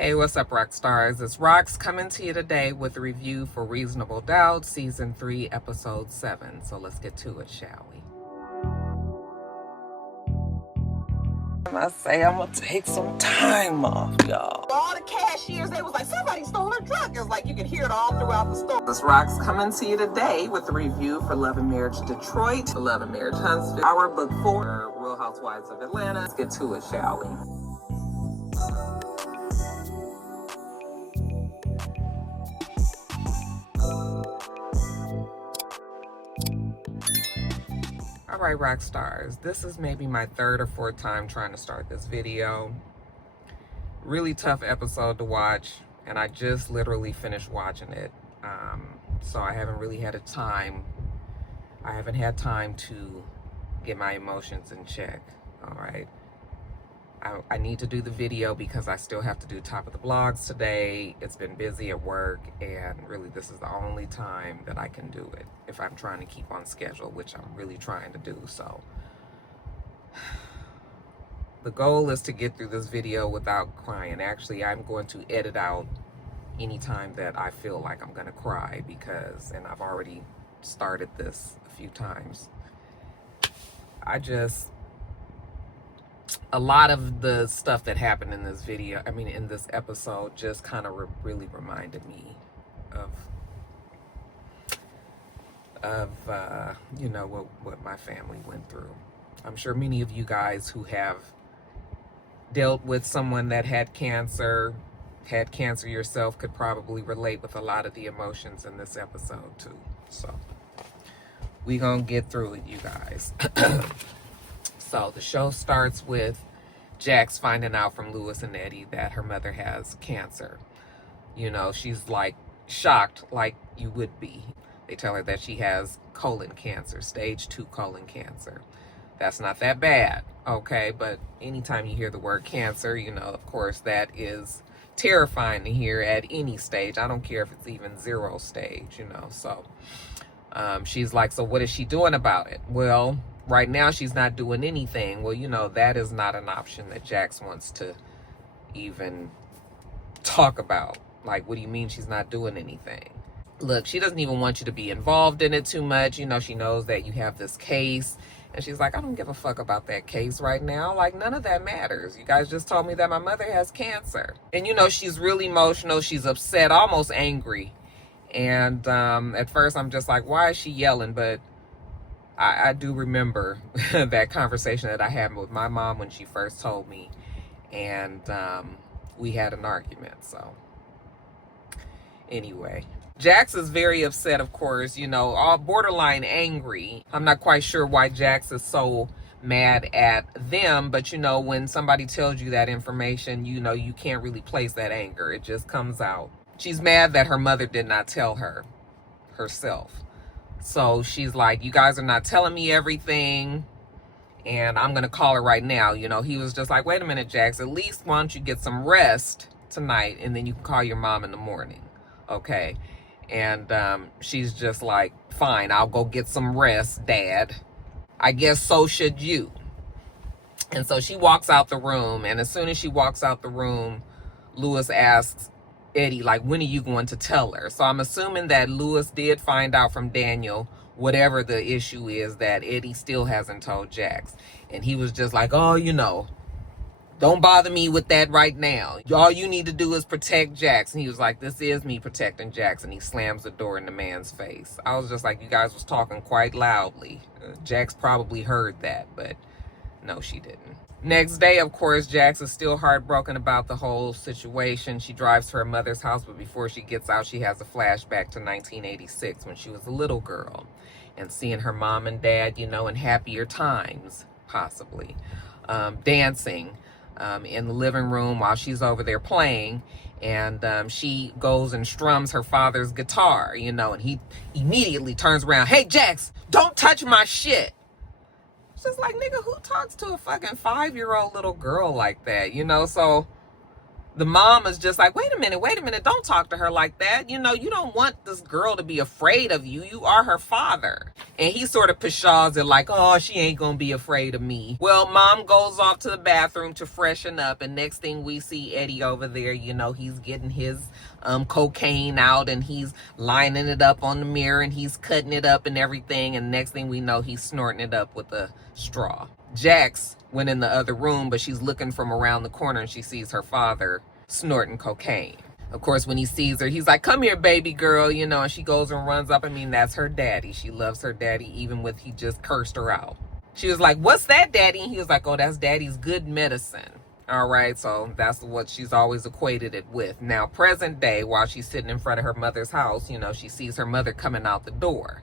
Hey, what's up, Roxstars? It's Rox coming to you today with a review for Reasonable Doubt, Season 3, Episode 7. So let's get to it, shall we? I say I'm gonna take some time off, y'all. All the cashiers, they was like, somebody stole her truck. It was like you could hear it all throughout the store. This Rox coming to you today with a review for Love and Marriage Detroit, Love and Marriage Huntsville, our book 4, Real Housewives of Atlanta. Let's get to it, shall we? Alright, Roxstars, this is maybe my third or fourth time trying to start this video. Really tough episode to watch, and I just literally finished watching it. So I haven't really had time to get my emotions in check. Alright. I need to do the video because I still have to do top of the blogs today. It's been busy at work, and really this is the only time that I can do it if I'm trying to keep on schedule, which I'm really trying to do. So the goal is to get through this video without crying. Actually, I'm going to edit out any time that I feel like I'm gonna cry and I've already started this a few times. A lot of the stuff that happened in this in this episode, just kind of really reminded me of what my family went through. I'm sure many of you guys who have dealt with someone that had cancer yourself could probably relate with a lot of the emotions in this episode too. So we gonna get through it, you guys. So the show starts with Jax finding out from Lewis and Eddie that her mother has cancer. You know, she's like shocked, like you would be. They tell her that she has colon cancer, stage 2 colon cancer. That's not that bad, okay? But anytime you hear the word cancer, you know, of course, that is terrifying to hear at any stage. I don't care if it's even 0 stage, you know. So she's like, so what is she doing about it? Well, right now, she's not doing anything. Well, you know, that is not an option that Jax wants to even talk about. Like, what do you mean she's not doing anything? Look, she doesn't even want you to be involved in it too much. You know, she knows that you have this case. And she's like, I don't give a fuck about that case right now. Like, none of that matters. You guys just told me that my mother has cancer. And, you know, she's really emotional. She's upset, almost angry. And at first, I'm just like, why is she yelling? But I do remember that conversation that I had with my mom when she first told me, and we had an argument. So anyway, Jax is very upset, of course, you know, all borderline angry. I'm not quite sure why Jax is so mad at them, but you know, when somebody tells you that information, you know, you can't really place that anger. It just comes out. She's mad that her mother did not tell her herself. So she's like, you guys are not telling me everything, and I'm going to call her right now. You know, he was just like, wait a minute, Jax, at least why don't you get some rest tonight, and then you can call your mom in the morning, okay? And she's just like, fine, I'll go get some rest, Dad. I guess so should you. And so she walks out the room, and as soon as she walks out the room, Lewis asks Eddie, like, when are you going to tell her? So I'm assuming that Lewis did find out from Daniel whatever the issue is that Eddie still hasn't told Jax. And he was just like, oh, you know, don't bother me with that right now. All you need to do is protect Jax. And he was like, this is me protecting Jax. And he slams the door in the man's face. I was just like, you guys was talking quite loudly. Jax probably heard that, but no, she didn't. Next day, of course, Jax is still heartbroken about the whole situation. She drives to her mother's house, but before she gets out, she has a flashback to 1986 when she was a little girl and seeing her mom and dad, you know, in happier times, possibly, dancing in the living room while she's over there playing. And she goes and strums her father's guitar, you know, and he immediately turns around. Hey, Jax, don't touch my shit. It's just like, nigga, who talks to a fucking 5-year-old little girl like that, you know? So the mom is just like, wait a minute, don't talk to her like that. You know, you don't want this girl to be afraid of you. You are her father. And he sort of pshaws it like, oh, she ain't gonna be afraid of me. Well, mom goes off to the bathroom to freshen up, and next thing we see Eddie over there, you know, he's getting his cocaine out, and he's lining it up on the mirror, and he's cutting it up and everything, and next thing we know, he's snorting it up with a straw. Jax went in the other room, but she's looking from around the corner, and she sees her father snorting cocaine. Of course, when he sees her, he's like, come here, baby girl, you know, and she goes and runs up. I mean, that's her daddy. She loves her daddy, even with he just cursed her out. She was like, what's that, daddy? And he was like, oh, that's daddy's good medicine. All right, so that's what she's always equated it with. Now, present day, while she's sitting in front of her mother's house, you know, she sees her mother coming out the door.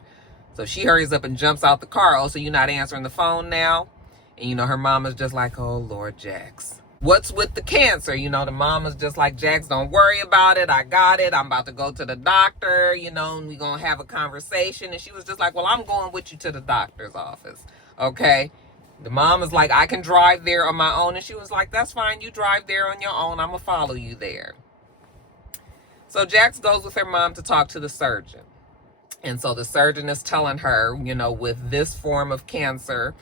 So she hurries up and jumps out the car. Oh, so you're not answering the phone now? And, you know, her mama's just like, oh, Lord, Jax. What's with the cancer? You know, the mama's just like, Jax, don't worry about it. I got it. I'm about to go to the doctor, you know, and we're going to have a conversation. And she was just like, well, I'm going with you to the doctor's office. Okay. The mom is like, I can drive there on my own. And she was like, that's fine. You drive there on your own. I'm going to follow you there. So Jax goes with her mom to talk to the surgeon. And so the surgeon is telling her, you know, with this form of cancer,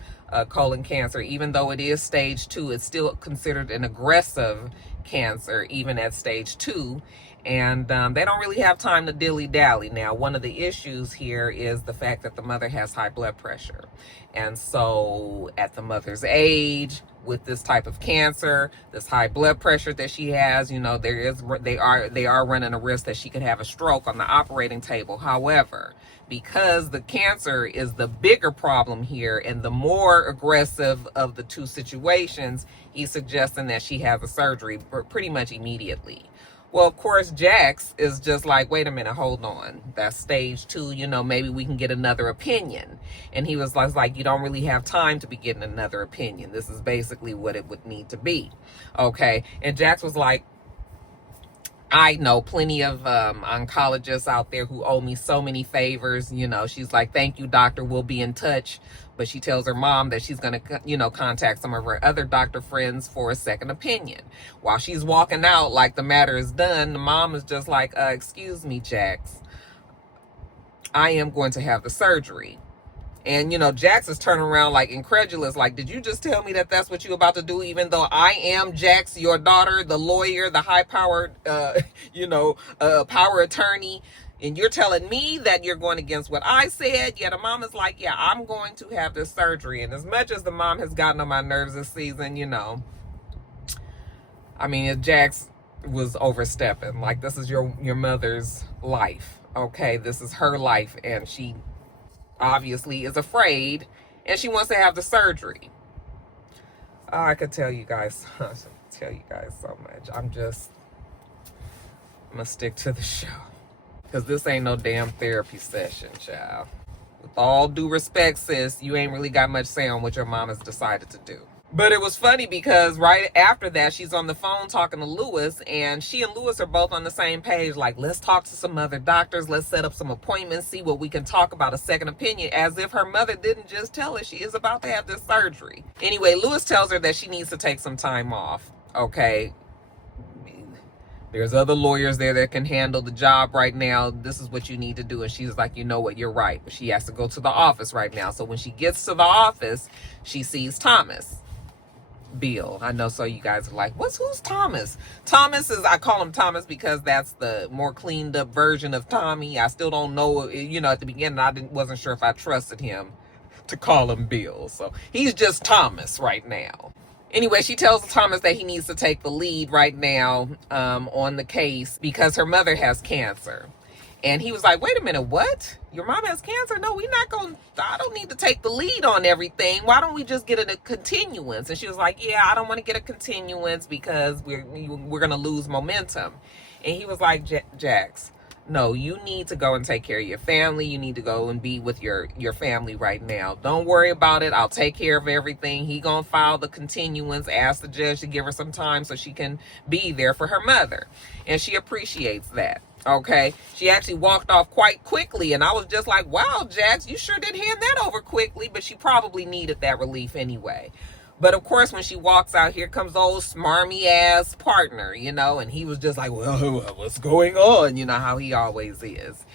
colon cancer, even though it is stage 2, it's still considered an aggressive cancer, even at stage 2. And they don't really have time to dilly-dally. Now, one of the issues here is the fact that the mother has high blood pressure. And so at the mother's age, with this type of cancer, this high blood pressure that she has, you know, they are running a risk that she could have a stroke on the operating table. However, because the cancer is the bigger problem here and the more aggressive of the two situations, he's suggesting that she have a surgery pretty much immediately. Well, of course, Jax is just like, wait a minute, hold on. That's stage 2, you know, maybe we can get another opinion. And he was like, you don't really have time to be getting another opinion. This is basically what it would need to be. Okay. And Jax was like, I know plenty of oncologists out there who owe me so many favors. You know, she's like, thank you, doctor. We'll be in touch. But she tells her mom that she's going to, you know, contact some of her other doctor friends for a second opinion. While she's walking out like the matter is done, the mom is just like, excuse me, Jax. I am going to have the surgery. And, you know, Jax is turning around like incredulous, like, did you just tell me that that's what you're about to do, even though I am Jax, your daughter, the lawyer, the high-powered, power attorney, and you're telling me that you're going against what I said? Yeah, the mom is like, yeah, I'm going to have this surgery. And as much as the mom has gotten on my nerves this season, you know, I mean, Jax was overstepping. Like, this is your mother's life, okay? This is her life, and she obviously is afraid, and she wants to have the surgery. I could tell you guys so much. I'm gonna stick to the show, because this ain't no damn therapy session, child. With all due respect, sis, you ain't really got much say on what your mom has decided to do. But it was funny because right after that, she's on the phone talking to Lewis, and she and Lewis are both on the same page. Like, let's talk to some other doctors. Let's set up some appointments, see what we can talk about, a second opinion, as if her mother didn't just tell her she is about to have this surgery. Anyway, Lewis tells her that she needs to take some time off. Okay. There's other lawyers there that can handle the job right now. This is what you need to do. And she's like, you know what? You're right. But she has to go to the office right now. So when she gets to the office, she sees Thomas Bill. I know, so you guys are like, who's Thomas? Thomas is, I call him Thomas because that's the more cleaned up version of Tommy. I still don't know, you know, at the beginning I wasn't sure if I trusted him to call him Bill. So he's just Thomas right now. Anyway, she tells Thomas that he needs to take the lead right now on the case because her mother has cancer. And he was like, wait a minute, what? Your mom has cancer? No, I don't need to take the lead on everything. Why don't we just get a continuance? And she was like, yeah, I don't want to get a continuance because we're going to lose momentum. And he was like, Jax, no, you need to go and take care of your family. You need to go and be with your family right now. Don't worry about it. I'll take care of everything. He gonna file the continuance, ask the judge to give her some time so she can be there for her mother. And she appreciates that. Okay, she actually walked off quite quickly, and I was just like, wow, Jax, you sure did hand that over quickly, but she probably needed that relief anyway. But of course, when she walks out, here comes the old smarmy ass partner, you know, and he was just like, well, what's going on? You know how he always is.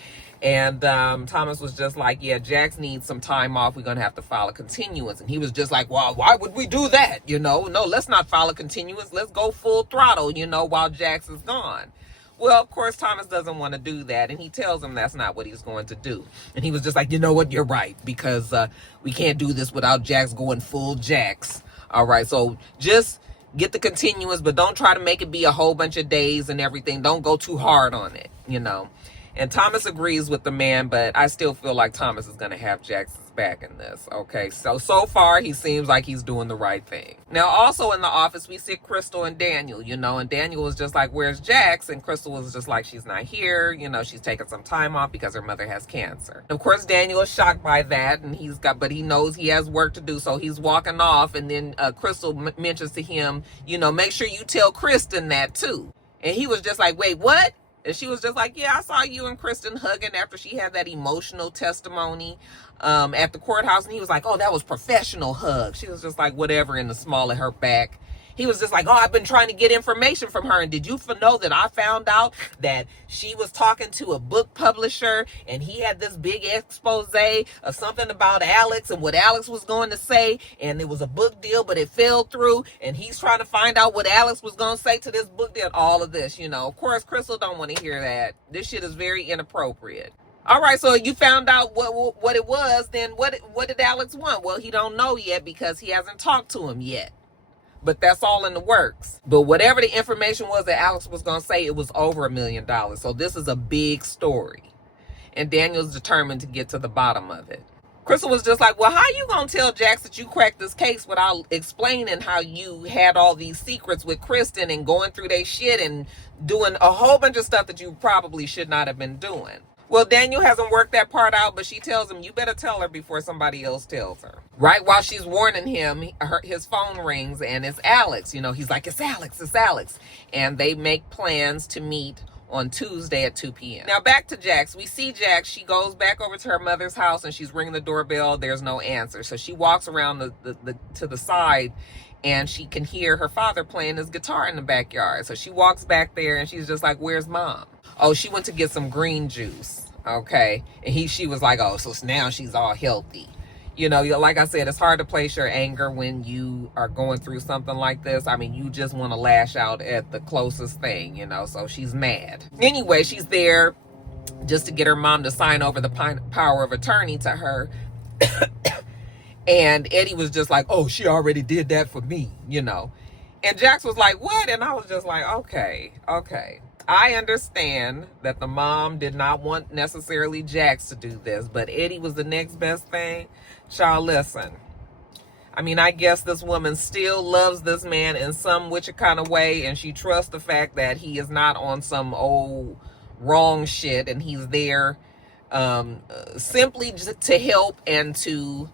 And Thomas was just like, yeah, Jax needs some time off. We're going to have to file a continuance. And he was just like, well, why would we do that? No, let's not file a continuance. Let's go full throttle, while Jax is gone. Well, of course, Thomas doesn't want to do that. And he tells him that's not what he's going to do. And he was just like, you know what? You're right. Because we can't do this without Jax going full Jax. All right. So just get the continuance, but don't try to make it be a whole bunch of days and everything. Don't go too hard on it, And Thomas agrees with the man, but I still feel like Thomas is going to have Jax's back in this, okay? So far, he seems like he's doing the right thing. Now, also in the office, we see Crystal and Daniel, and Daniel was just like, where's Jax? And Crystal was just like, she's not here. She's taking some time off because her mother has cancer. Of course, Daniel is shocked by that, and but he knows he has work to do, so he's walking off, and then Crystal mentions to him, make sure you tell Kristen that too. And he was just like, wait, what? And she was just like, yeah, I saw you and Kristen hugging after she had that emotional testimony at the courthouse. And he was like, oh, that was professional hug. She was just like, whatever, in the small of her back. He was just like, oh, I've been trying to get information from her. And did you know that I found out that she was talking to a book publisher and he had this big expose of something about Alex and what Alex was going to say. And it was a book deal, but it fell through. And he's trying to find out what Alex was going to say to this book deal. All of this, Of course, Crystal don't want to hear that. This shit is very inappropriate. All right, so you found out what it was. Then what did Alex want? Well, he don't know yet because he hasn't talked to him yet. But that's all in the works. But whatever the information was that Alex was going to say, it was over $1 million. So this is a big story. And Daniel's determined to get to the bottom of it. Crystal was just like, well, how you going to tell Jax that you cracked this case without explaining how you had all these secrets with Kristen and going through their shit and doing a whole bunch of stuff that you probably should not have been doing? Well, Daniel hasn't worked that part out, but she tells him, you better tell her before somebody else tells her. Right while she's warning him, his phone rings and it's Alex. He's like, it's Alex. And they make plans to meet on Tuesday at 2 p.m. Now back to Jax. We see Jax. She goes back over to her mother's house and she's ringing the doorbell. There's no answer. So she walks around to the side and she can hear her father playing his guitar in the backyard. So she walks back there and she's just like, where's mom? Oh, she went to get some green juice. Okay. And she was like, oh, so now she's all healthy. Like I said, it's hard to place your anger when you are going through something like this. I mean, you just want to lash out at the closest thing, so she's mad. Anyway, she's there just to get her mom to sign over the power of attorney to her. And Eddie was just like, oh, she already did that for me, And Jax was like, what? And I was just like, okay. I understand that the mom did not want necessarily Jax to do this, but Eddie was the next best thing. Y'all, listen. I mean, I guess this woman still loves this man in some which kind of way, and she trusts the fact that he is not on some old wrong shit, and he's there simply just to help and to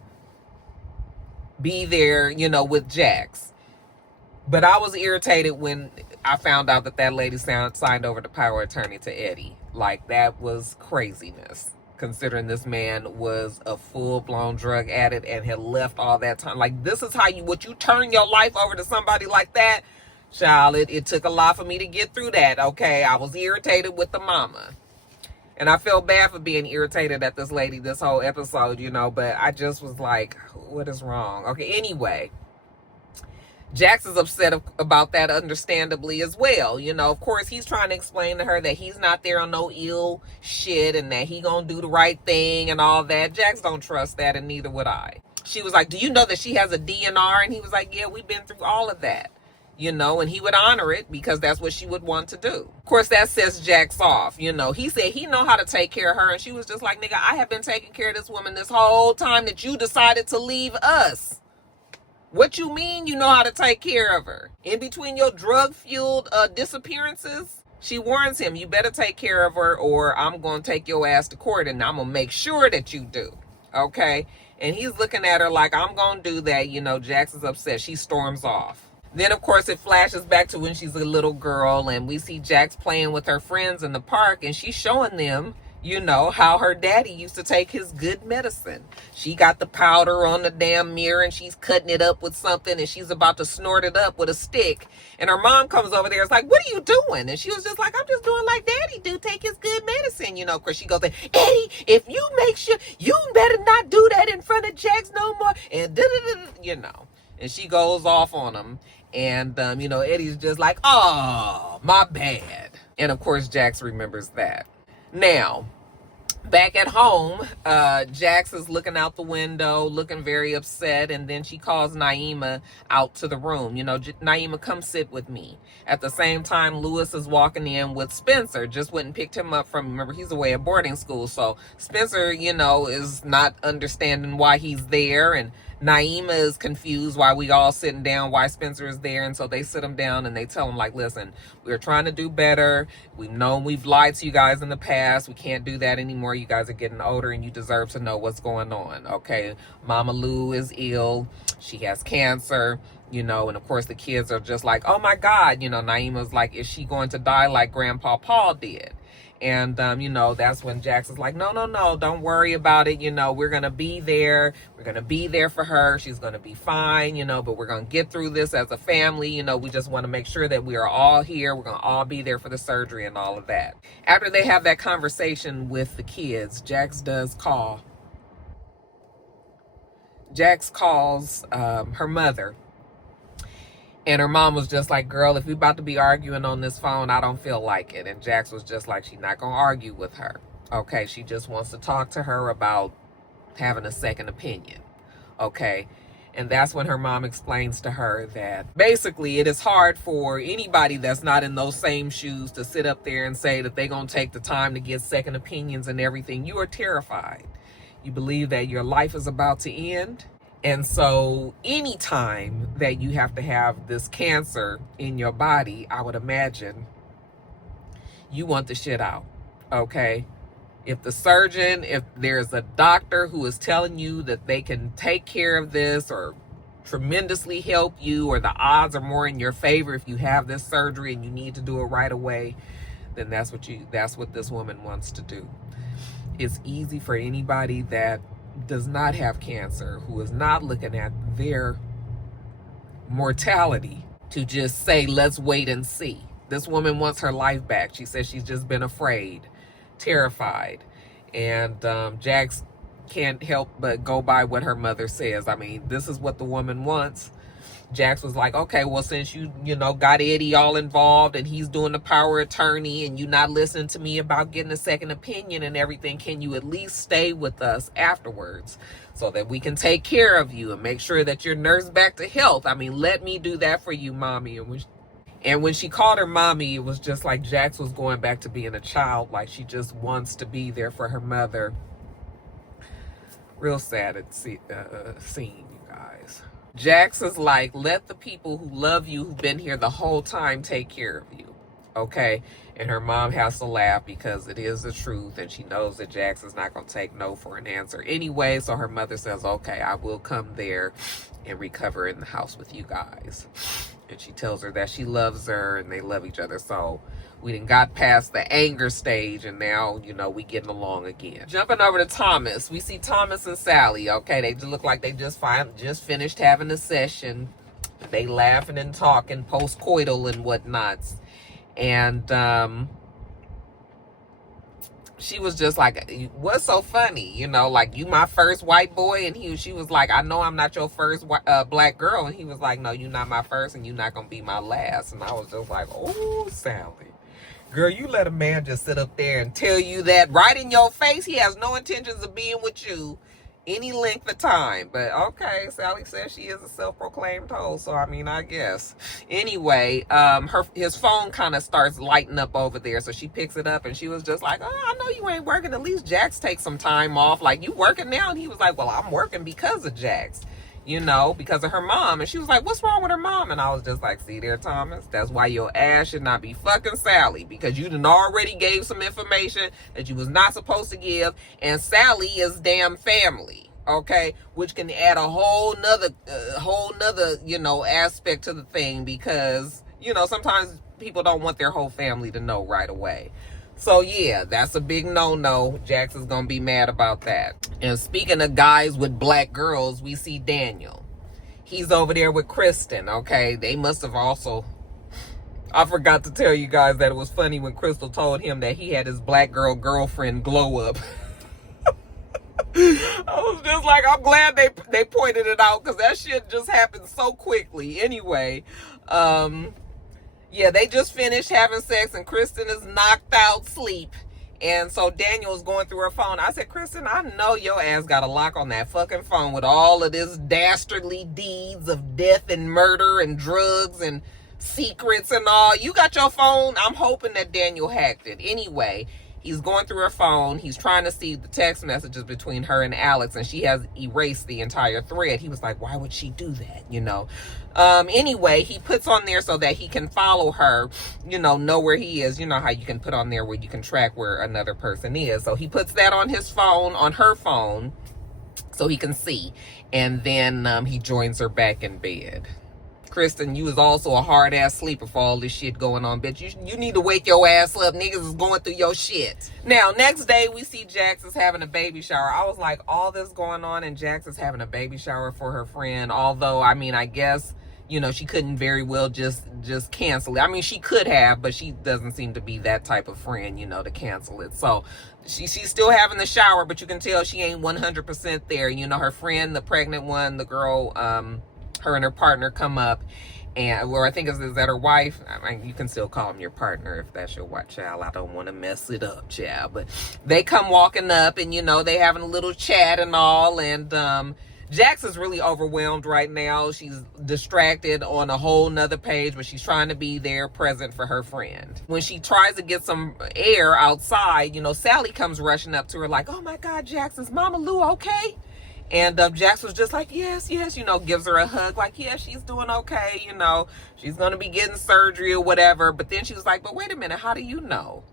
be there, with Jax. But I was irritated when I found out that lady signed over the power of attorney to Eddie. Like, that was craziness, considering this man was a full-blown drug addict and had left all that time. Like, this is how you turn your life over to somebody like that? Child, it took a lot for me to get through that, okay? I was irritated with the mama. And I felt bad for being irritated at this lady this whole episode, but I just was like, what is wrong? Okay, anyway. Jax is upset about that, understandably, as well. Of course, he's trying to explain to her that he's not there on no ill shit and that he gonna do the right thing and all that. Jax don't trust that, and neither would I. She was like, do you know that she has a DNR? And he was like, yeah, we've been through all of that. And he would honor it because that's what she would want to do. Of course, that sets Jax off. He said he know how to take care of her. And she was just like, nigga, I have been taking care of this woman this whole time that you decided to leave us. What you mean you know how to take care of her? In between your drug-fueled disappearances? She warns him, you better take care of her or I'm going to take your ass to court and I'm going to make sure that you do. Okay? And he's looking at her like, I'm going to do that. Jax is upset. She storms off. Then, of course, it flashes back to when she's a little girl and we see Jax playing with her friends in the park and she's showing them, you know, how her daddy used to take his good medicine. She got the powder on the damn mirror and she's cutting it up with something and she's about to snort it up with a stick. And her mom comes over there, it's like, what are you doing? And she was just like, I'm just doing like daddy do, take his good medicine, you know, because she goes, Eddie, if you make sure, you better not do that in front of Jax no more. And you know, and she goes off on him. And, you know, Eddie's just like, oh, my bad. And of course, Jax remembers that. Now, back at home, Jax is looking out the window, looking very upset, and then she calls Naima out to the room. You know, Naima, come sit with me. At the same time, Lewis is walking in with Spencer. Just went and picked him up from, remember, he's away at boarding school. So Spencer, you know, is not understanding why he's there, and Naima is confused why we all sitting down, why Spencer is there. And so they sit him down and they tell him, like, listen, we're trying to do better. We've known we've lied to you guys in the past. We can't do that anymore. You guys are getting older and you deserve to know what's going on. Okay, Mama Lou is ill. She has cancer, you know, and of course the kids are just like, oh my God, you know, Naima's like, is she going to die like Grandpa Paul did? And, you know, that's when Jax is like, no, don't worry about it. You know, we're going to be there. We're going to be there for her. She's going to be fine, you know, but we're going to get through this as a family. You know, we just want to make sure that we are all here. We're going to all be there for the surgery and all of that. After they have that conversation with the kids, Jax does call. Jax calls her mother. And her mom was just like, girl, if we about to be arguing on this phone, I don't feel like it. And Jax was just like, she's not going to argue with her. Okay, she just wants to talk to her about having a second opinion. Okay, and that's when her mom explains to her that basically it is hard for anybody that's not in those same shoes to sit up there and say that they're going to take the time to get second opinions and everything. You are terrified. You believe that your life is about to end. And so anytime that you have to have this cancer in your body, I would imagine you want the shit out, okay? If the surgeon, if there's a doctor who is telling you that they can take care of this or tremendously help you, or the odds are more in your favor if you have this surgery and you need to do it right away, then that's what this woman wants to do. It's easy for anybody that does not have cancer, who is not looking at their mortality, to just say, let's wait and see. This woman wants her life back. She says she's just been afraid, terrified. And Jax can't help but go by what her mother says. I mean, this is what the woman wants. Jax was like, okay, well, since you know, got Eddie all involved and he's doing the power attorney and you not listening to me about getting a second opinion and everything, can you at least stay with us afterwards so that we can take care of you and make sure that you're nursed back to health? I mean, let me do that for you, mommy. And when she called her mommy, it was just like Jax was going back to being a child. Like, she just wants to be there for her mother. Real sad scene, you guys. Jax is like, let the people who love you, who've been here the whole time, take care of you, okay? And her mom has to laugh because it is the truth, and she knows that Jax is not going to take no for an answer anyway. So her mother says, okay, I will come there and recover in the house with you guys. And she tells her that she loves her and they love each other. So we done got past the anger stage, and now, you know, we getting along again. Jumping over to Thomas, we see Thomas and Sally. Okay, they look like they just finished having a session. They laughing and talking post-coital and whatnots. And she was just like, what's so funny? You know, like, you my first white boy? And she was like, I know I'm not your first black girl. And he was like, no, you're not my first and you're not going to be my last. And I was just like, oh, Sally. Girl, you let a man just sit up there and tell you that right in your face. He has no intentions of being with you any length of time. But okay, Sally says she is a self-proclaimed hoe, so I mean, I guess. Anyway, his phone kind of starts lighting up over there, so she picks it up and she was just like, oh, I know you ain't working. At least Jax take some time off. Like, you working now? And he was like, well, I'm working because of Jax, you know, because of her mom. And she was like, what's wrong with her mom? And I was just like, see there, Thomas, that's why your ass should not be fucking Sally, because you done already gave some information that you was not supposed to give. And Sally is damn family, okay, which can add a whole nother, you know, aspect to the thing, because, you know, sometimes people don't want their whole family to know right away. So yeah, that's a big no-no. Jax is gonna be mad about that. And speaking of guys with black girls, we see Daniel. He's over there with Kristen, okay? They must have also... I forgot to tell you guys that it was funny when Crystal told him that he had his black girlfriend glow up. I was just like, I'm glad they pointed it out, because that shit just happened so quickly. Anyway, yeah, they just finished having sex and Kristen is knocked out sleep. And so Daniel's going through her phone. I said, Kristen, I know your ass got a lock on that fucking phone with all of this dastardly deeds of death and murder and drugs and secrets and all. You got your phone. I'm hoping that Daniel hacked it. Anyway, he's going through her phone. He's trying to see the text messages between her and Alex, and she has erased the entire thread. He was like, why would she do that? You know? Anyway, he puts on there so that he can follow her, you know where he is. You know how you can put on there where you can track where another person is. So he puts that on his phone, on her phone, so he can see. And then he joins her back in bed. Kristen, you was also a hard-ass sleeper for all this shit going on, bitch. You need to wake your ass up. Niggas is going through your shit. Now, next day, we see Jax is having a baby shower. I was like, all this going on, and Jax is having a baby shower for her friend. Although, I mean, I guess, you know, she couldn't very well just cancel it. I mean, she could have, but she doesn't seem to be that type of friend, you know, to cancel it. So, she's still having the shower, but you can tell she ain't 100% there. You know, her friend, the pregnant one, the girl, her and her partner come up, and or I think is that her wife. I mean, you can still call him your partner if that's your wife, child. I don't want to mess it up, child. But they come walking up, and you know they having a little chat and all. And Jax is really overwhelmed right now. She's distracted on a whole nother page, but she's trying to be there, present for her friend. When she tries to get some air outside, you know, Sally comes rushing up to her like, "Oh my God, Jax, is Mama Lou okay?" And Jax was just like, yes, you know, gives her a hug, like, yeah, she's doing okay, you know, she's going to be getting surgery or whatever. But then she was like, but wait a minute, how do you know?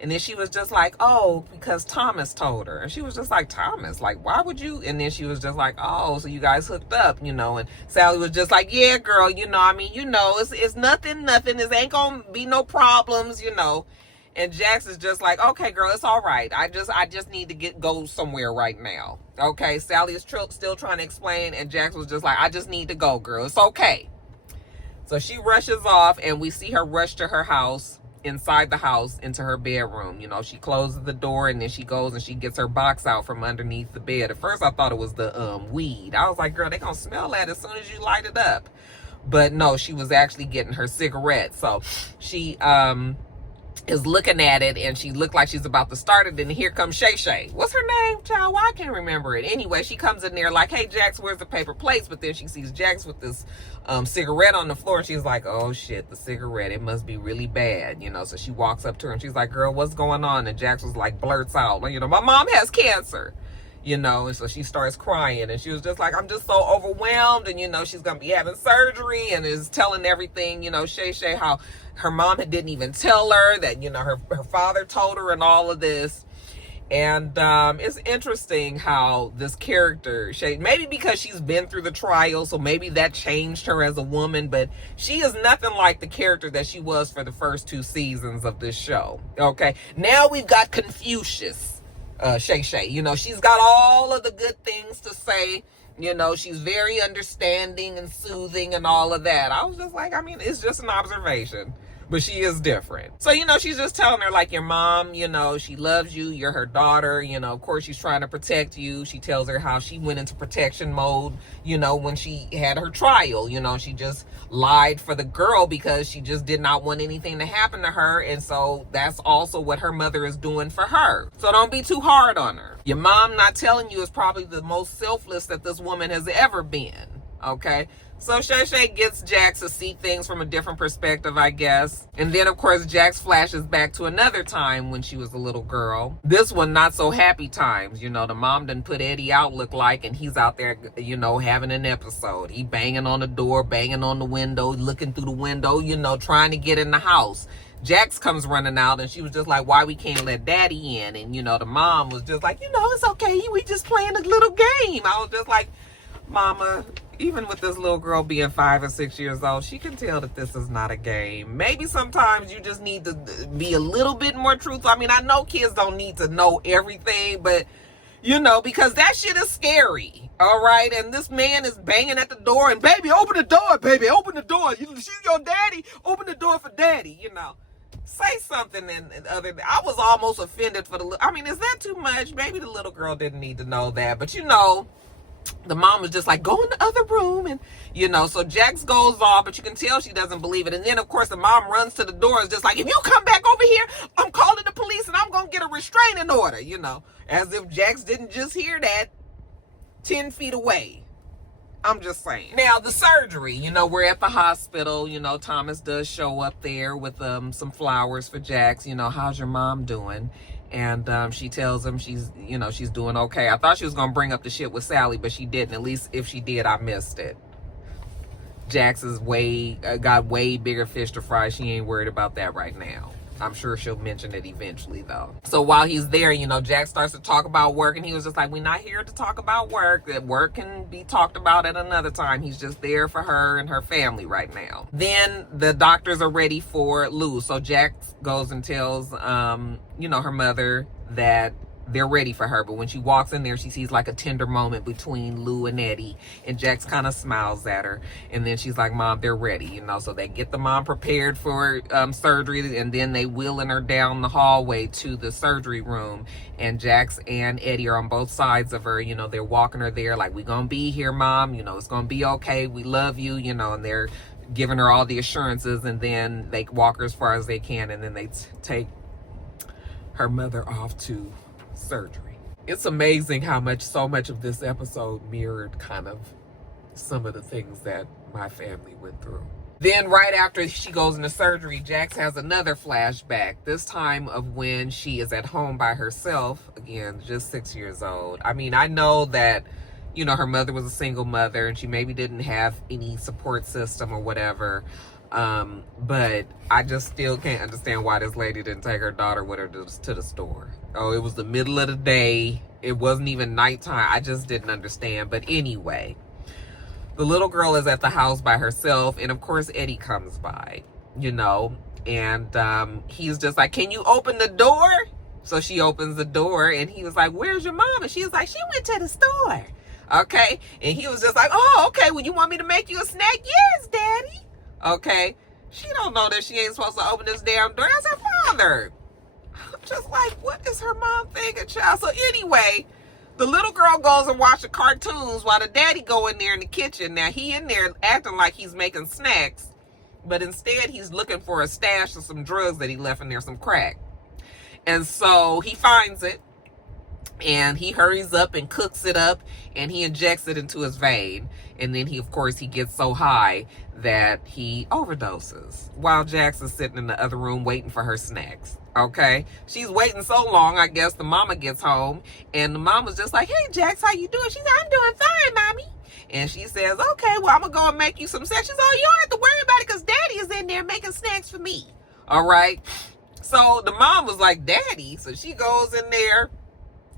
And then she was just like, oh, because Thomas told her. And she was just like, Thomas, like, why would you? And then she was just like, oh, so you guys hooked up, you know. And Sally was just like, yeah, girl, you know, I mean, you know, it's nothing. This ain't going to be no problems, you know. And Jax is just like, okay, girl, it's all right. I just need to go somewhere right now. Okay, Sally is still trying to explain, and Jax was just like, I just need to go, girl. It's okay. So she rushes off, and we see her rush to her house, inside the house, into her bedroom. You know, she closes the door, and then she goes and she gets her box out from underneath the bed. At first, I thought it was the weed. I was like, girl, they gonna smell that as soon as you light it up. But no, she was actually getting her cigarette. So she is looking at it, and she looked like she's about to start it, and here comes Shay Shay. What's her name, child? Why I can't remember it. Anyway, she comes in there like, hey, Jax, where's the paper plates? But then she sees Jax with this cigarette on the floor, and she's like, oh shit, the cigarette, it must be really bad, you know. So she walks up to her, and she's like, girl, what's going on? And Jax was like, blurts out, you know, my mom has cancer, you know. And so she starts crying, and she was just like, I'm just so overwhelmed, and you know, she's gonna be having surgery, and is telling everything, you know, Shay Shay, how her mom didn't even tell her that, you know, her father told her and all of this. And it's interesting how this character, Shay, maybe because she's been through the trial, so maybe that changed her as a woman, but she is nothing like the character that she was for the first 2 seasons of this show. Okay, now we've got Confucius, Shay Shay. You know, she's got all of the good things to say. You know, she's very understanding and soothing and all of that. I was just like, I mean, it's just an observation. But she is different. So, you know, she's just telling her, like, your mom, you know, she loves you. You're her daughter. You know, of course, she's trying to protect you. She tells her how she went into protection mode, you know, when she had her trial. You know, she just lied for the girl because she just did not want anything to happen to her. And so that's also what her mother is doing for her. So don't be too hard on her. Your mom not telling you is probably the most selfless that this woman has ever been. Okay? So Shay Shay gets Jax to see things from a different perspective, I guess. And then, of course, Jax flashes back to another time when she was a little girl. This one, not so happy times. You know, the mom done put Eddie out, look like, and he's out there, you know, having an episode. He banging on the door, banging on the window, looking through the window, you know, trying to get in the house. Jax comes running out, and she was just like, why we can't let daddy in? And, you know, the mom was just like, you know, it's okay. We just playing a little game. I was just like, Mama, even with this little girl being 5 or 6 years old, she can tell that this is not a game. Maybe sometimes you just need to be a little bit more truthful. I mean, I know kids don't need to know everything, but you know, because that shit is scary. All right. And this man is banging at the door and, baby, open the door, baby, open the door. You see your daddy? Open the door for daddy, you know. Say something and other. I was almost offended for the, I mean, is that too much? Maybe the little girl didn't need to know that. But, you know, the mom was just like, go in the other room. And, you know, so Jax goes off, but you can tell she doesn't believe it. And then, of course, the mom runs to the door. It's just like, if you come back over here, I'm calling the police and I'm going to get a restraining order, you know, as if Jax didn't just hear that 10 feet away. I'm just saying. Now, the surgery, you know, we're at the hospital. You know, Thomas does show up there with some flowers for Jax. You know, how's your mom doing? And she tells him she's, you know, she's doing okay. I thought she was going to bring up the shit with Sally, but she didn't. At least if she did, I missed it. Jax is got way bigger fish to fry. She ain't worried about that right now. I'm sure she'll mention it eventually, though. So while he's there, you know, Jack starts to talk about work, and he was just like, we're not here to talk about work. That work can be talked about at another time. He's just there for her and her family right now. Then the doctors are ready for Lou. So Jack goes and tells, you know, her mother that they're ready for her. But when she walks in there, she sees like a tender moment between Lou and Eddie, and Jax kind of smiles at her, and then she's like, Mom, they're ready, you know. So they get the mom prepared for surgery, and then they wheeling her down the hallway to the surgery room, and Jax and Eddie are on both sides of her. You know, they're walking her there like, we gonna be here, Mom, you know, it's gonna be okay, we love you, you know. And they're giving her all the assurances, and then they walk her as far as they can, and then they take her mother off to surgery. It's amazing how so much of this episode mirrored kind of some of the things that my family went through. Then right after she goes into surgery, Jax has another flashback, this time of when she is at home by herself, again, just 6 years old. I mean, I know that, you know, her mother was a single mother and she maybe didn't have any support system or whatever. But I just still can't understand why this lady didn't take her daughter with her to the store. Oh, it was the middle of the day. It wasn't even nighttime. I just didn't understand. But anyway, the little girl is at the house by herself. And of course, Eddie comes by, you know, and he's just like, can you open the door? So she opens the door and he was like, where's your mom? And she was like, she went to the store. Okay. And he was just like, oh, okay. Well, you want me to make you a snack? Yes, Daddy. Okay, she don't know that she ain't supposed to open this damn door. That's her father. I'm just like, what is her mom thinking, child? So anyway, the little girl goes and watches cartoons while the daddy go in there in the kitchen. Now he in there acting like he's making snacks, but instead he's looking for a stash of some drugs that he left in there, some crack. And so he finds it, and he hurries up and cooks it up, and he injects it into his vein. And then he, of course, he gets so high that he overdoses while Jax is sitting in the other room waiting for her snacks. Okay, she's waiting so long, I guess the mama gets home, and the mama's just like, hey, Jax, how you doing? She's like, I'm doing fine, Mommy. And she says, okay, well, I'm gonna go and make you some snacks. She's like, oh, you don't have to worry about it because Daddy is in there making snacks for me. All right, so the mom was like, Daddy. So she goes in there,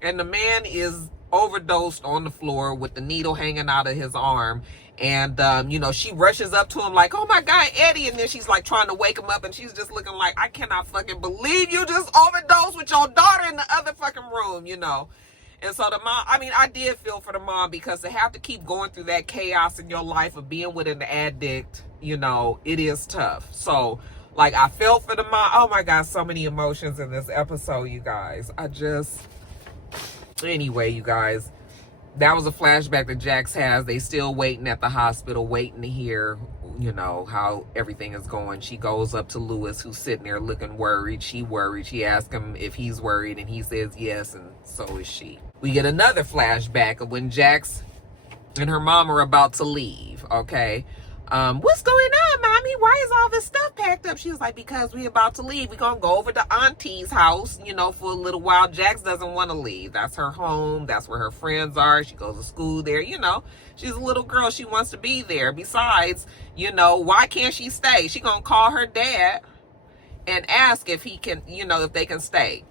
and the man is overdosed on the floor with the needle hanging out of his arm. And, you know, she rushes up to him like, oh my God, Eddie. And then she's like trying to wake him up, and she's just looking like, I cannot fucking believe you just overdosed with your daughter in the other fucking room, you know. And so the mom, I mean, I did feel for the mom, because to have to keep going through that chaos in your life of being with an addict, you know, it is tough. So, like, I felt for the mom. Oh my God, so many emotions in this episode, you guys. Anyway, you guys, that was a flashback that Jax has. They still waiting at the hospital, waiting to hear, you know, how everything is going. She goes up to Lewis, who's sitting there looking worried. She worried. She asks him if he's worried, and he says yes, and so is she. We get another flashback of when Jax and her mom are about to leave, okay? What's going on, Mommy? Why is all this stuff packed up? She was like, because we about to leave. We're going to go over to Auntie's house, you know, for a little while. Jax doesn't want to leave. That's her home. That's where her friends are. She goes to school there. You know, she's a little girl. She wants to be there. Besides, you know, why can't she stay? She going to call her dad and ask if he can, you know, if they can stay.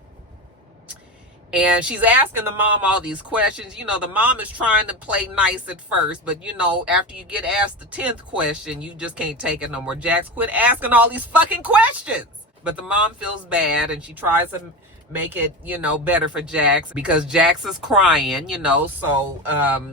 And she's asking the mom all these questions. You know, the mom is trying to play nice at first, but you know, after you get asked the 10th question, you just can't take it no more. Jax, quit asking all these fucking questions. But the mom feels bad and she tries to make it, you know, better for Jax because Jax is crying, you know, so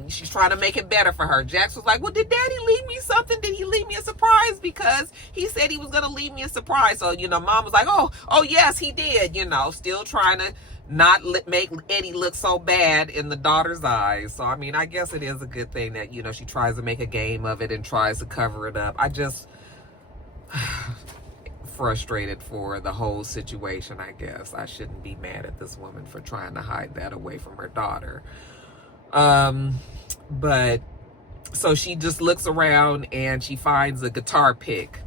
she's trying to make it better for her. Jax was like, well, did daddy leave me something? Did he leave me a surprise? Because he said he was going to leave me a surprise. So, you know, mom was like, oh yes, he did, you know, still trying to not make Eddie look so bad in the daughter's eyes. So, I mean, I guess it is a good thing that, you know, she tries to make a game of it and tries to cover it up. I just frustrated for the whole situation, I guess. I shouldn't be mad at this woman for trying to hide that away from her daughter. But so she just looks around and she finds a guitar pick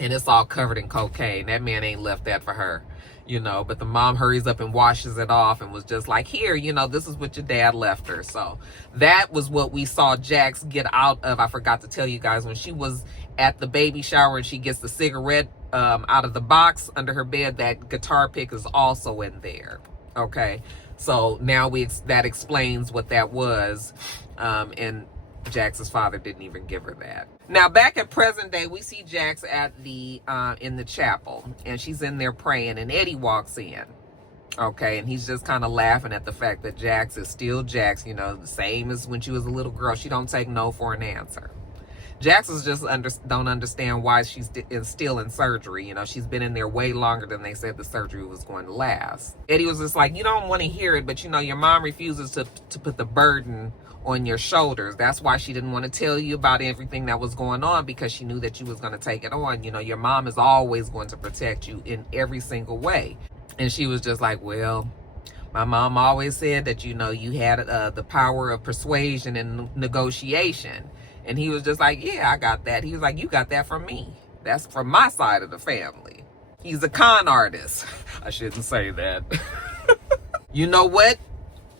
and it's all covered in cocaine. That man ain't left that for her, you know, but the mom hurries up and washes it off and was just like, here, you know, this is what your dad left her. So that was what we saw Jax get out of. I forgot to tell you guys, when she was at the baby shower and she gets the cigarette out of the box under her bed, that guitar pick is also in there. Okay, so now that explains what that was, and Jax's father didn't even give her that. Now back at present day, we see Jax at the in the chapel, and she's in there praying, and Eddie walks in. Okay, and he's just kind of laughing at the fact that Jax is still Jax, you know, the same as when she was a little girl. She don't take no for an answer. Jax is just don't understand why she's still in surgery. You know, she's been in there way longer than they said the surgery was going to last. Eddie was just like, you don't want to hear it, but you know, your mom refuses to put the burden on your shoulders. That's why she didn't want to tell you about everything that was going on, because she knew that you was going to take it on. You know, your mom is always going to protect you in every single way. And she was just like, well, my mom always said that, you know, you had the power of persuasion and negotiation. And he was just like, yeah, I got that. He was like, you got that from me. That's from my side of the family. He's a con artist. I shouldn't say that. You know what?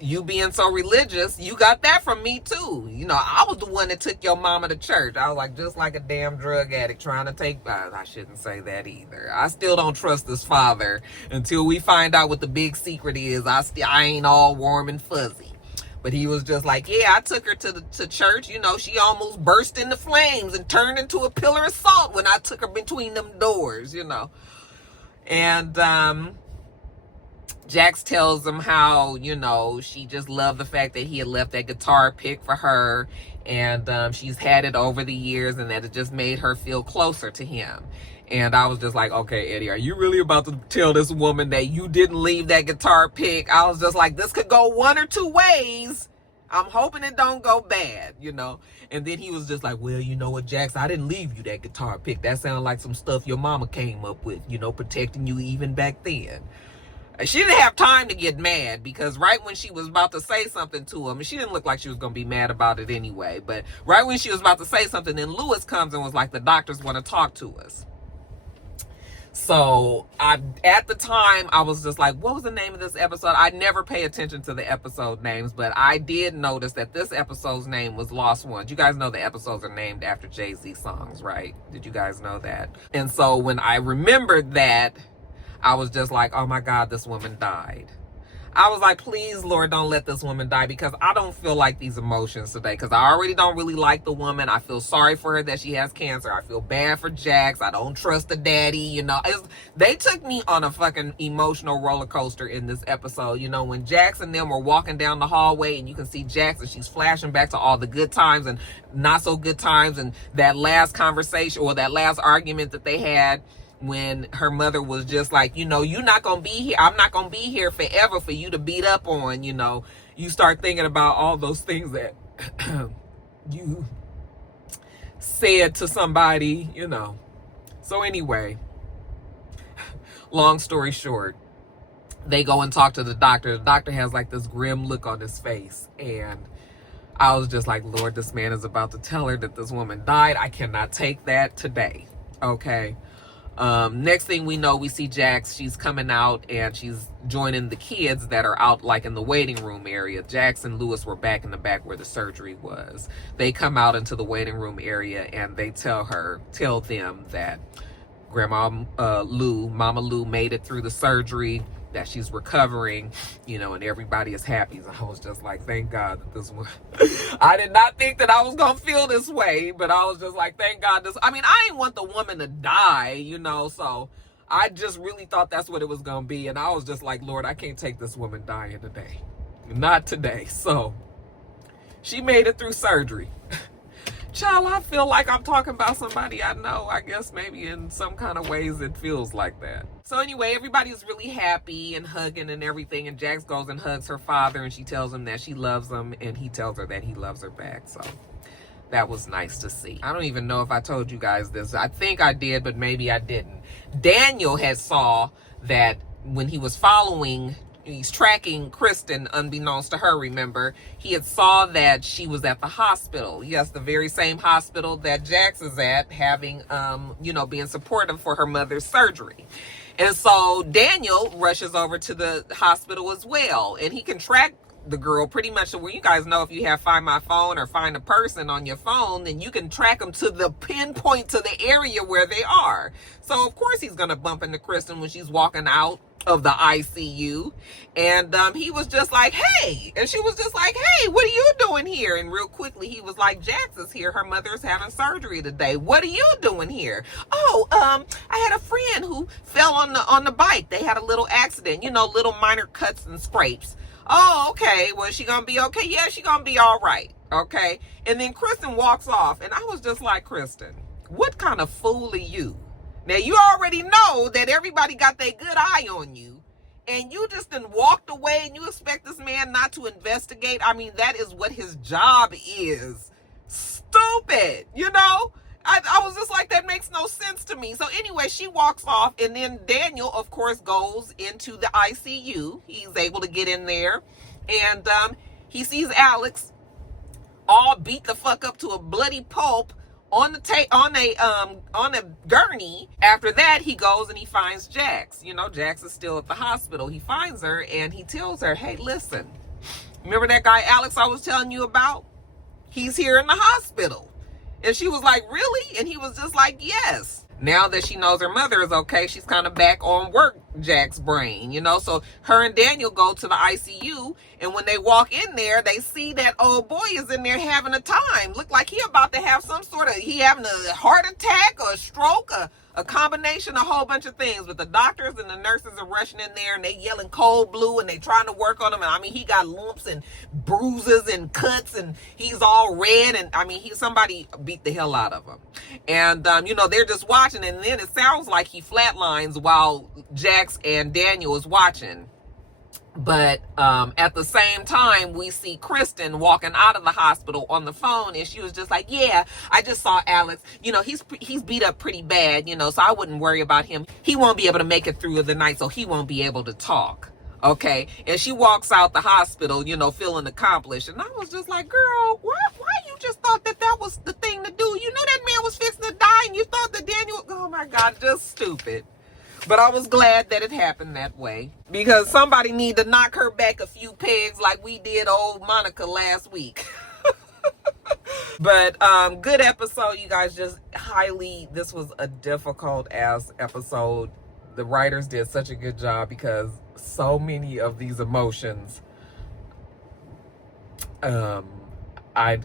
You being so religious, you got that from me too. You know, I was the one that took your mama to church. I was like, just like a damn drug addict trying to take, I shouldn't say that either. I still don't trust this father until we find out what the big secret is. I ain't all warm and fuzzy. But he was just like, yeah, I took her to church. You know, she almost burst into flames and turned into a pillar of salt when I took her between them doors, you know. And Jax tells him how, you know, she just loved the fact that he had left that guitar pick for her. And she's had it over the years and that it just made her feel closer to him. And I was just like, okay, Eddie, are you really about to tell this woman that you didn't leave that guitar pick? I was just like, this could go one or two ways. I'm hoping it don't go bad, you know. And then he was just like, well, you know what, Jax, I didn't leave you that guitar pick. That sounded like some stuff your mama came up with, you know, protecting you even back then. She didn't have time to get mad, because right when she was about to say something to him, and she didn't look like she was going to be mad about it anyway, but right when she was about to say something, then Lewis comes and was like, the doctors want to talk to us. So at the time, I was just like, what was the name of this episode? I never pay attention to the episode names, but I did notice that this episode's name was Lost Ones. You guys know the episodes are named after Jay-Z songs, right? Did you guys know that? And so when I remembered that, I was just like, oh my God, this woman died. I was like, please, Lord, don't let this woman die, because I don't feel like these emotions today, because I already don't really like the woman. I feel sorry for her that she has cancer. I feel bad for Jax. I don't trust the daddy, you know. They took me on a fucking emotional roller coaster in this episode. You know, when Jax and them were walking down the hallway and you can see Jax and she's flashing back to all the good times and not so good times, and that last conversation or that last argument that they had, when her mother was just like, you know, you're not going to be here. I'm not going to be here forever for you to beat up on, you know. You start thinking about all those things that you said to somebody, you know. So anyway, long story short, they go and talk to the doctor. The doctor has like this grim look on his face. And I was just like, Lord, this man is about to tell her that this woman died. I cannot take that today. Okay. Next thing we know, we see Jax. She's coming out and she's joining the kids that are out like in the waiting room area. Jax and Lewis were back in the back where the surgery was. They come out into the waiting room area and they tell them that Mama Lou made it through the surgery, that she's recovering, you know, and everybody is happy. So I was just like, thank God that this one, I did not think that I was going to feel this way, but I was just like, thank God this, I mean, I didn't want the woman to die, you know, so I just really thought that's what it was going to be. And I was just like, Lord, I can't take this woman dying today. Not today. So she made it through surgery. Child, I feel like I'm talking about somebody I know. I guess maybe in some kind of ways it feels like that. So anyway, everybody's really happy and hugging and everything. And Jax goes and hugs her father and she tells him that she loves him. And he tells her that he loves her back. So that was nice to see. I don't even know if I told you guys this. I think I did, but maybe I didn't. Daniel had saw that when he was following, he's tracking Kristen, unbeknownst to her, remember, he had saw that she was at the hospital. Yes, the very same hospital that Jax is at, having, you know, being supportive for her mother's surgery. And so Daniel rushes over to the hospital as well, and he can track the girl pretty much. Well, you guys know if you have Find My Phone or Find a Person on your phone, then you can track them to the pinpoint, to the area where they are. So of course he's gonna bump into Kristen when she's walking out of the ICU, and he was just like, hey, and she was just like, hey, what are you doing here? And real quickly he was like, Jax is here, her mother's having surgery today, what are you doing here? Oh, I had a friend who fell on the bike, they had a little accident, you know, little minor cuts and scrapes. Oh, okay, well, is she gonna be okay? Yeah, she gonna be all right, okay? And then Kristen walks off, and I was just like, Kristen, what kind of fool are you? Now, you already know that everybody got their good eye on you, and you just done walked away, and you expect this man not to investigate? I mean, that is what his job is. Stupid, you know? I was just like, that makes no sense to me. So anyway, she walks off, and then Daniel, of course, goes into the ICU. He's able to get in there, and he sees Alex all beat the fuck up to a bloody pulp on a gurney. After that, he goes and he finds Jax. You know, Jax is still at the hospital. He finds her and he tells her, hey, listen, remember that guy Alex I was telling you about? He's here in the hospital. And she was like, really? And he was just like, yes. Now that she knows her mother is okay, she's kind of back on work, Jack's brain, you know? So her and Daniel go to the ICU, and when they walk in there, they see that old boy is in there having a time. Look like he about to have some sort of, he having a heart attack or a stroke, a combination, a whole bunch of things. But the doctors and the nurses are rushing in there, and they yelling cold blue, and they trying to work on him. And I mean, he got lumps and bruises and cuts, and he's all red. And I mean, somebody beat the hell out of him. And, you know, they're just watching. And then it sounds like he flatlines while Jax and Daniel is watching. But at the same time, we see Kristen walking out of the hospital on the phone, and she was just like, yeah, I just saw Alex. You know, he's beat up pretty bad, you know, so I wouldn't worry about him. He won't be able to make it through the night, so he won't be able to talk. Okay. And she walks out the hospital, you know, feeling accomplished. And I was just like, girl, why you just thought that was the thing to do? You know that man was fixing to die, and you thought that Daniel, oh my God, just stupid. But I was glad that it happened that way, because somebody need to knock her back a few pegs like we did old Monica last week. But good episode, you guys. Just this was a difficult ass episode. The writers did such a good job, because so many of these emotions I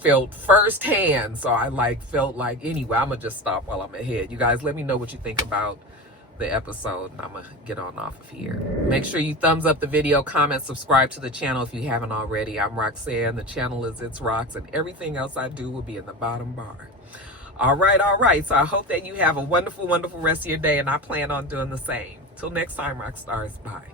felt firsthand. So I felt like, anyway, I'm gonna just stop while I'm ahead. You guys, let me know what you think about the episode, and I'm gonna get on off of here. Make sure you thumbs up the video, comment, subscribe to the channel if you haven't already. I'm Roxanne, the channel is It's Rox, and everything else I do will be in the bottom bar. All right. So I hope that you have a wonderful, wonderful rest of your day, and I plan on doing the same. Till next time, Roxstars. Bye.